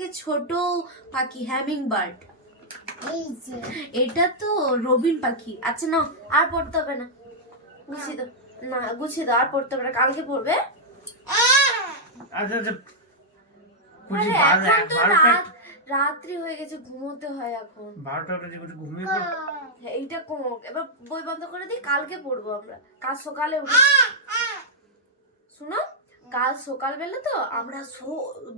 থেকে ছোট পাখি হ্যামিং বার্ড। এটা তো রবিন পাখি। আচ্ছা না, আর পড়তে হবে না, গুছিয়ে দাও। না গুছিয়ে দাও, আর পড়তে হবে না, কালকে পড়বে। আচ্ছা আচ্ছা আরে এখন তো রাত্রি হয়ে গেছে, ঘুমোতে হয় এখন। 12টা বাজে ঘুমিয়ে পড়। এইটা কম, এবার বই বন্ধ করে দিই, কালকে পড়বো আমরা। কাল সকালে উঠে শুনো, কাল সকালবেলা তো আমরা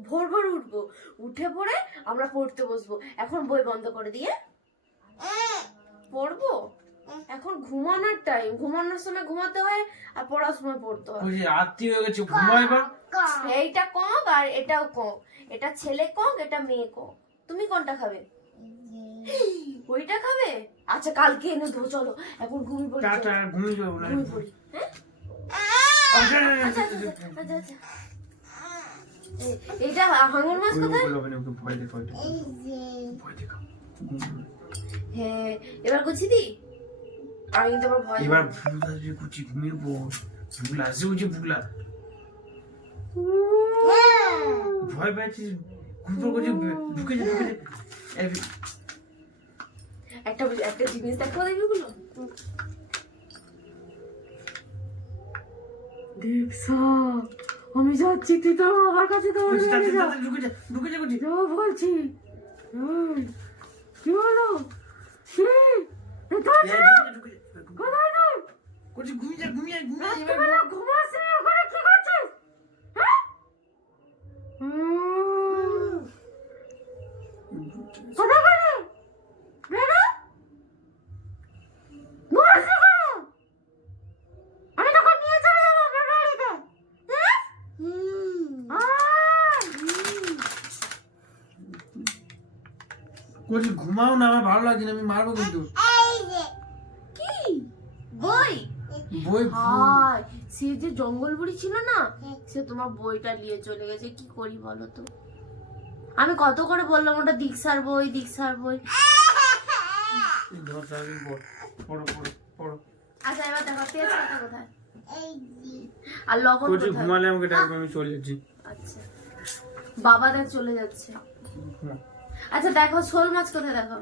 ভোর ভোর উঠবো, উঠে পড়ে আমরা পড়তে বসবো। এখন বই বন্ধ করে দিয়ে পড়বো। এখন ঘুমানোর টাইম, ঘুমানোর সময় ঘুমাতে হয় আর পড়ার সময় পড়তে হয়। ওই যে রাত্রি হয়ে গেছে, ঘুমাই এবার। এইটা কক আর এটাও কক, এটা ছেলে কক, এটা মেয়ে কক। তুমি কোনটা খাবে? ওইটা খাবে? আচ্ছা কালকে এনে দেবো, চলো এখন ঘুমিয়ে পড়ি। টাটা, ঘুমিয়ে যাবো না। ঘুমিয়ে পড়ি। হ্যাঁ আচ্ছা আচ্ছা আচ্ছা আচ্ছা। এইটা হাঙর মাছ কোথায়? ভয় দেখো, ভয় দেখো। হ্যাঁ এবার গুছি দি। আমি তো ভয়। এবার ভুলা যে কুচি ঘুমিয়ে পড়। ভুলা আসে, ওই যে ভুলা ভয় পাচ্ছিস, ঘুমিয়ে পড়, ঢুকে যা ঢুকে যা। একটা একটা জিনিস দেখো, দেখবি গুলো দেখছো? আমি যাচ্ছি, তুই তো আমার কাছে তো ঢুকে যা ঢুকে যা কুচি। বলছি। কি হলো? ঘুমিয়ে যা, ঘুমিয়ে ঘুমিয়ে। ঘুমাচ্ছি, ওখানে কি করছিস? হ্যাঁ কোথায় গেলি? বেরো। ঘুমাচ্ছি কেন? আমি তখন নিয়ে চলে যাবো গাড়িতে। কুচি ঘুমাও না, আমার ভালো লাগছে না, আমি মারবো কিন্তু। কি বই? বই হাই, সে যে জঙ্গল বুড়ি ছিল না, সে তোমার বইটা নিয়ে চলে গেছে। কি করি বলো তো? আমি কত করে বললাম ওটা দীক্ষার বই, দীক্ষার বই। পড়ো পড়ো পড়ো। আচ্ছা এবার দেখো তেজপাতা কোথায় আর লবণ কুচি কোথায়? ঘুমালে আমাকে ডাকবে, আমি চলে যাচ্ছি। আচ্ছা বাবা দেখ চলে যাচ্ছে। আচ্ছা দেখো শোল মাছ কোথায়, দেখো।